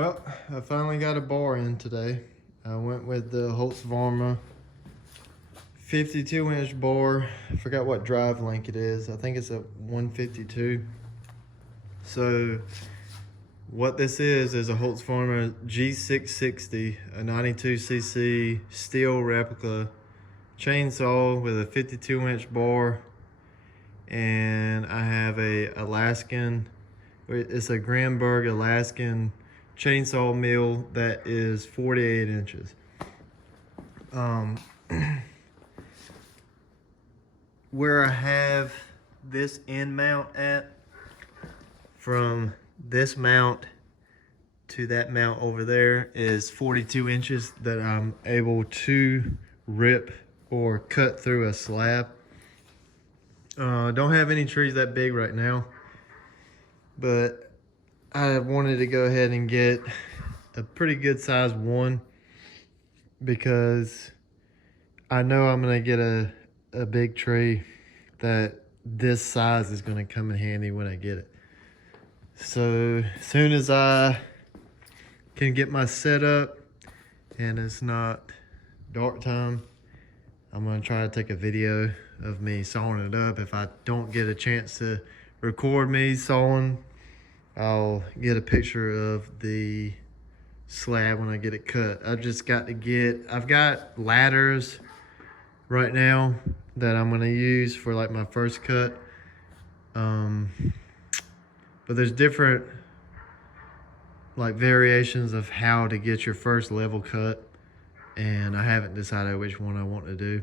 Well, I finally got a bar in today. I went with the Holzfforma 52-inch bar. I forgot what drive link it is. I think it's a 152. So what this is a Holzfforma G660, a 92cc steel replica chainsaw with a 52-inch bar. And I have it's a Granberg Alaskan chainsaw mill that is 48 inches. Where I have this end mount at, from this mount to that mount over there, is 42 inches that I'm able to rip or cut through a slab. Don't have any trees that big right now, but I wanted to go ahead and get a pretty good size one because I know I'm gonna get a big tree that this size is gonna come in handy when I get it. So as soon as I can get my setup and it's not dark time, I'm gonna try to take a video of me sawing it up. If I don't get a chance to record me sawing, I'll get a picture of the slab when I get it cut. I've got ladders right now that I'm gonna use for like my first cut. But there's different like variations of how to get your first level cut, and I haven't decided which one I want to do.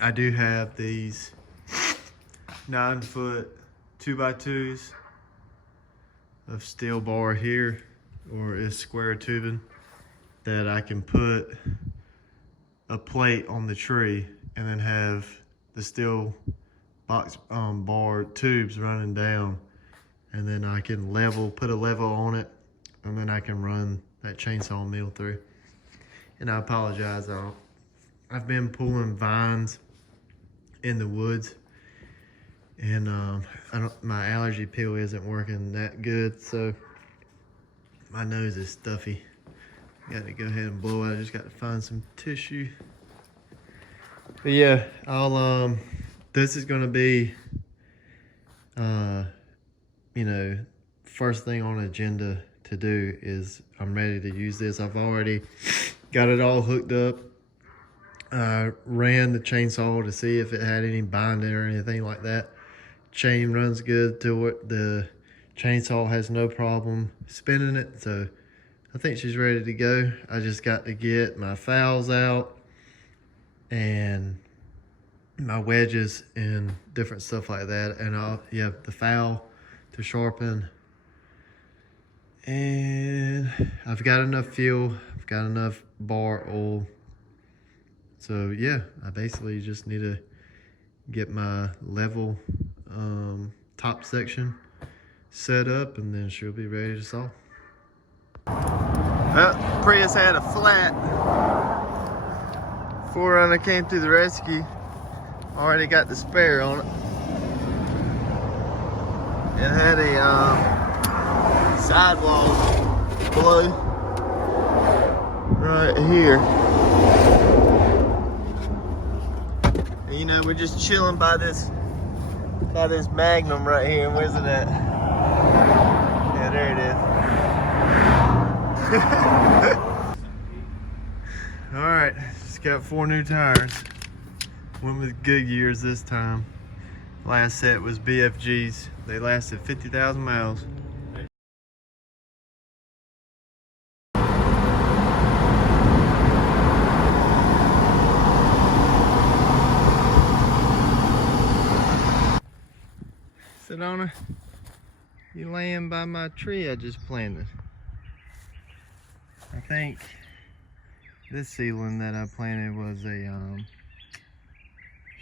I do have these 9-foot 2x2s of steel bar here, or is square tubing, that I can put a plate on the tree and then have the steel box bar tubes running down, and then I can put a level on it, and then I can run that chainsaw mill through. And I apologize, I've been pulling vines in the woods, and my allergy pill isn't working that good, so my nose is stuffy. Got to go ahead and blow it. I just got to find some tissue. But yeah, this is gonna be first thing on the agenda to do is I'm ready to use this. I've already got it all hooked up. Ran the chainsaw to see if it had any binding or anything like that. Chain runs good to it. The chainsaw has no problem spinning it, so I think she's ready to go. I just got to get my fowls out and my wedges and different stuff like that, and the fowl to sharpen. And I've got enough fuel, I've got enough bar oil. So yeah, I basically just need to get my level top section set up, and then she'll be ready to saw. Well, Prius had a flat. 4Runner came through the rescue. Already got the spare on it. It had a sidewall blow right here. And, you know, we're just chilling by this Magnum right here. Where's it at? Yeah, there it is. All right, just got 4 new tires. Went with Goodyears this time. Last set was BFGs. They lasted 50,000 miles. Sedona, you laying by my tree I just planted. I think this seedling that I planted was a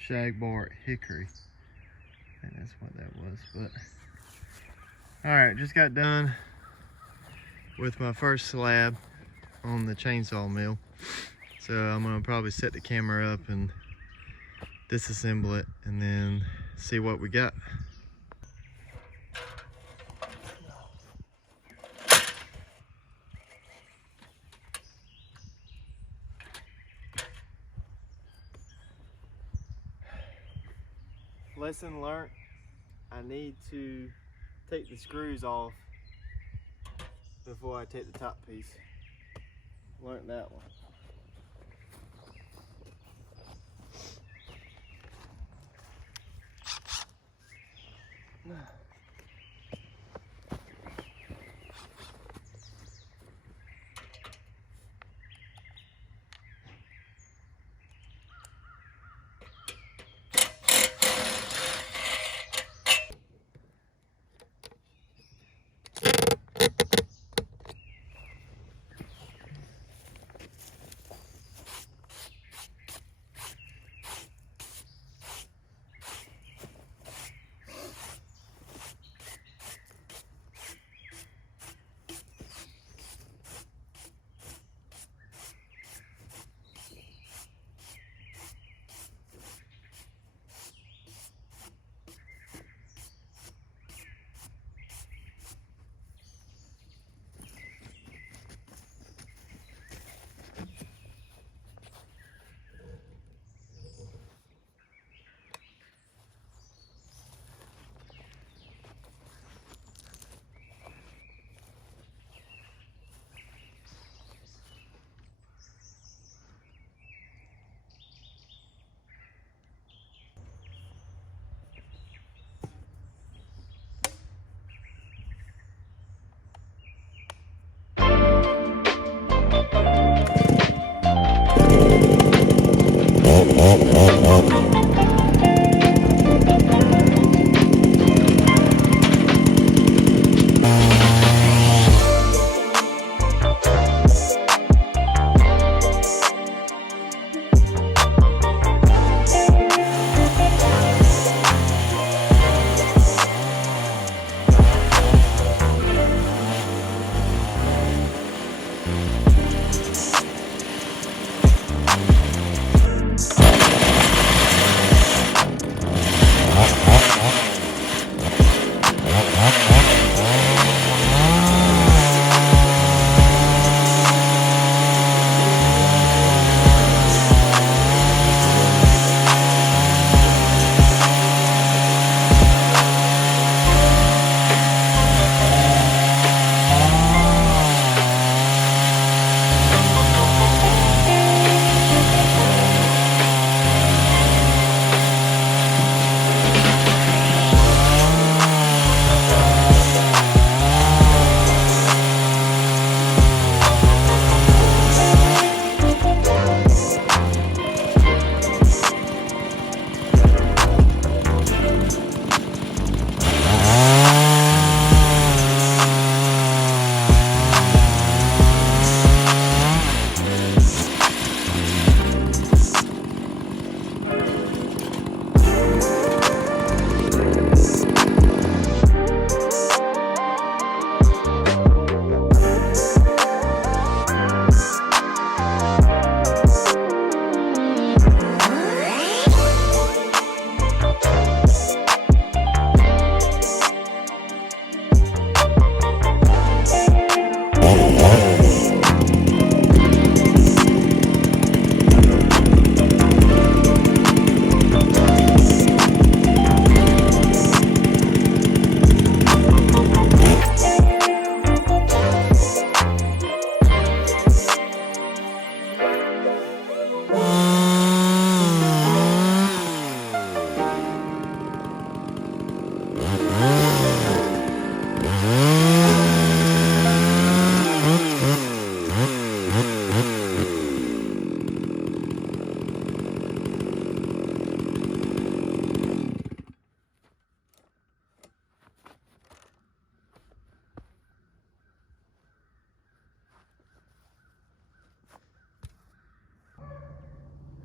shagbark hickory. I think that's what that was. But all right, just got done with my first slab on the chainsaw mill, so I'm gonna probably set the camera up and disassemble it and then see what we got. lesson learned. I need to take the screws off before I take the top piece. Learned that one.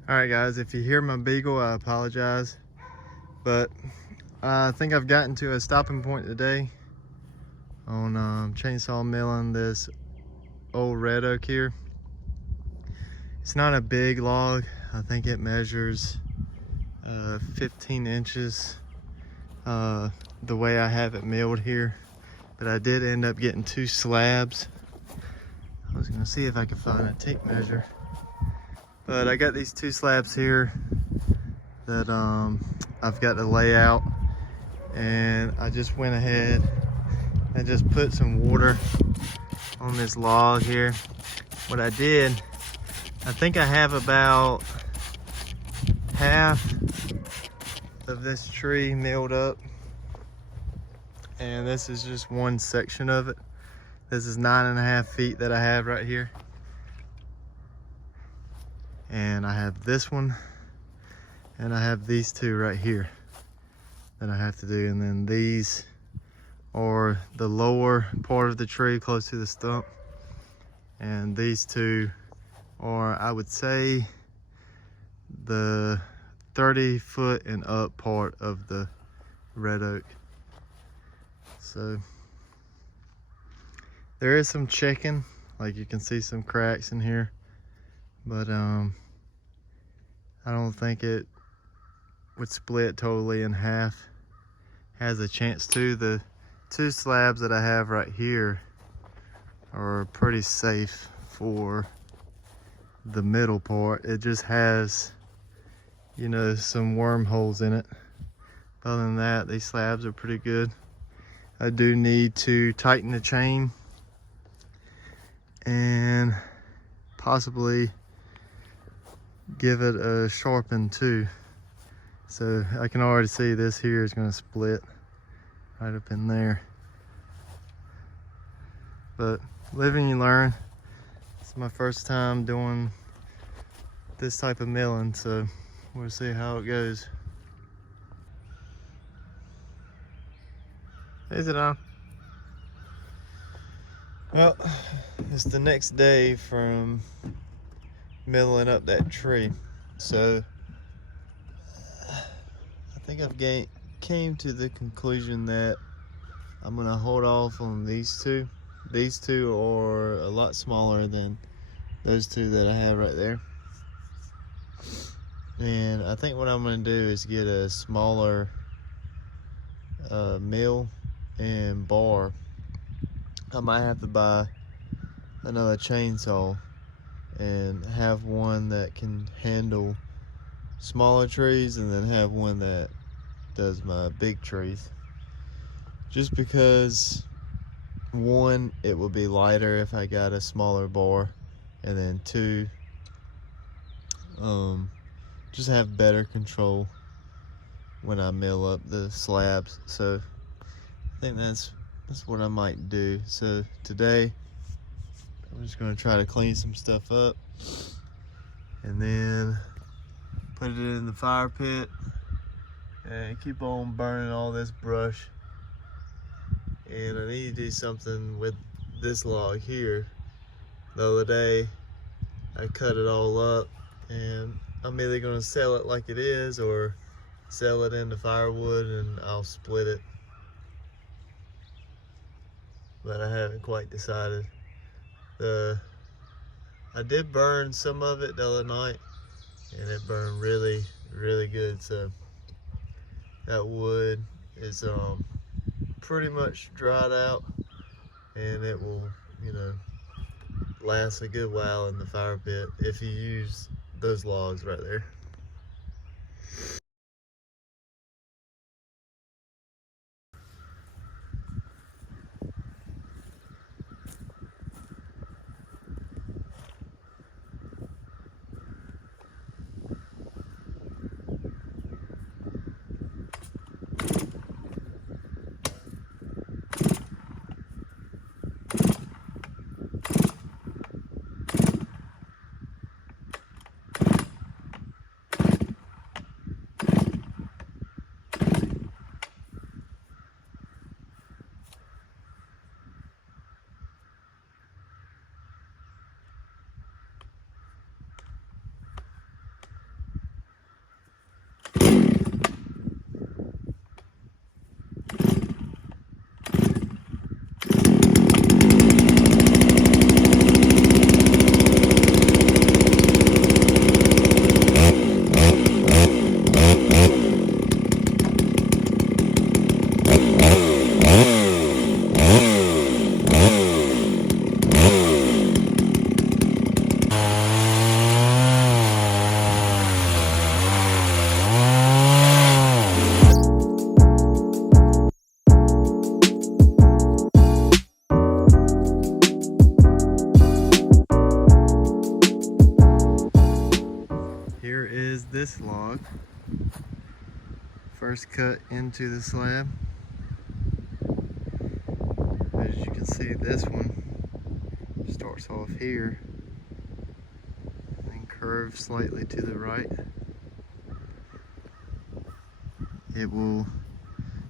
Alright guys, if you hear my beagle, I apologize. But I think I've gotten to a stopping point today on chainsaw milling this old red oak here. It's not a big log. I think it measures 15 inches the way I have it milled here. But I did end up getting 2 slabs. I was gonna see if I could find a tape measure. But I got these 2 slabs here that I've got the layout, and I just went ahead and just put some water on this log here. What I did, I think I have about half of this tree milled up, and this is just one section of it. This is 9.5 feet that I have right here, and I have this one, and I have these two right here that I have to do, and then these are the lower part of the tree close to the stump, and these two are, I would say, the 30-foot and up part of the red oak. So there is some checking, like you can see some cracks in here, but I don't think it would split totally in half. Has a chance to. The two slabs that I have right here are pretty safe for the middle part. It just has, you know, some wormholes in it. Other than that, these slabs are pretty good. I do need to tighten the chain and possibly give it a sharpen too. So I can already see this here is going to split right up in there. But live and you learn. It's my first time doing this type of milling, so we'll see how it goes. Is it on? Well, it's the next day from milling up that tree. So I think I've came to the conclusion that I'm gonna hold off on these two. These two are a lot smaller than those two that I have right there. And I think what I'm gonna do is get a smaller mill and bar. I might have to buy another chainsaw and have one that can handle smaller trees, and then have one that does my big trees. Just because, one, it would be lighter if I got a smaller bar, and then two, just have better control when I mill up the slabs. So I think that's what I might do. So today I'm just going to try to clean some stuff up and then put it in the fire pit and keep on burning all this brush. And I need to do something with this log here. The other day I cut it all up, and I'm either going to sell it like it is or sell it into firewood, and I'll split it. But I haven't quite decided. I did burn some of it the other night, and it burned really, really good. So that wood is pretty much dried out, and it will, you know, last a good while in the fire pit if you use those logs right there. this log. First cut into the slab. As you can see, this one starts off here and curves slightly to the right. It will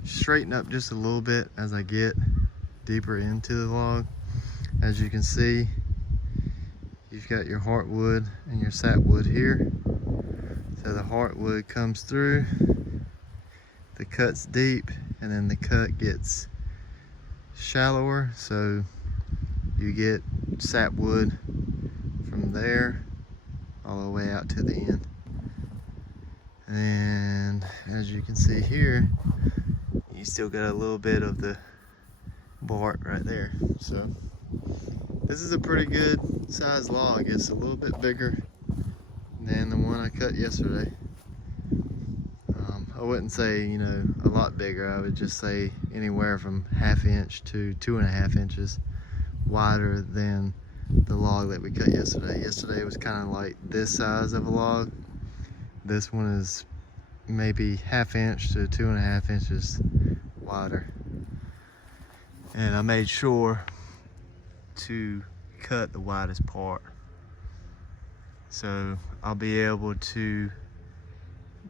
straighten up just a little bit as I get deeper into the log. As you can see, you've got your heartwood and your sapwood here. So the heartwood comes through, the cut's deep, and then the cut gets shallower, so you get sapwood from there all the way out to the end. And as you can see here, you still got a little bit of the bark right there. So this is a pretty good size log. It's a little bit bigger than the one I cut yesterday. I wouldn't say, you know, a lot bigger. I would just say anywhere from 1/2 inch to 2.5 inches wider than the log that we cut yesterday. Yesterday was kind of like this size of a log. This one is maybe 1/2 inch to 2.5 inches wider. And I made sure to cut the widest part. So I'll be able to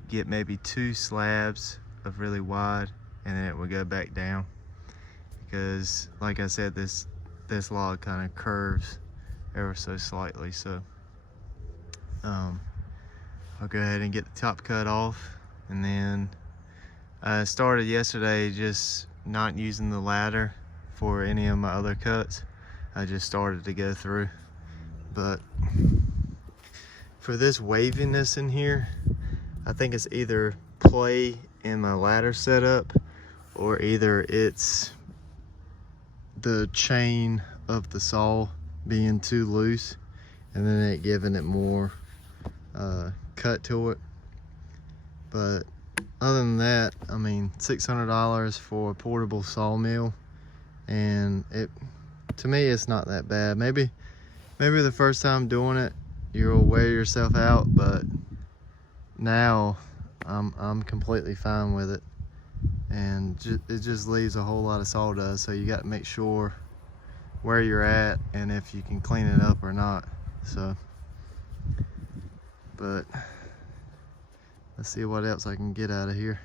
get maybe 2 slabs of really wide, and then it will go back down. Because like I said, this log kind of curves ever so slightly. So I'll go ahead and get the top cut off, and then I started yesterday just not using the ladder for any of my other cuts. I just started to go through. But for this waviness in here, I think it's either play in my ladder setup, or either it's the chain of the saw being too loose and then it giving it more cut to it. But other than that, I mean, $600 for a portable sawmill, and to me it's not that bad. Maybe the first time doing it you'll wear yourself out, but now I'm completely fine with it, and it just leaves a whole lot of sawdust. So you got to make sure where you're at and if you can clean it up or not. So, but let's see what else I can get out of here.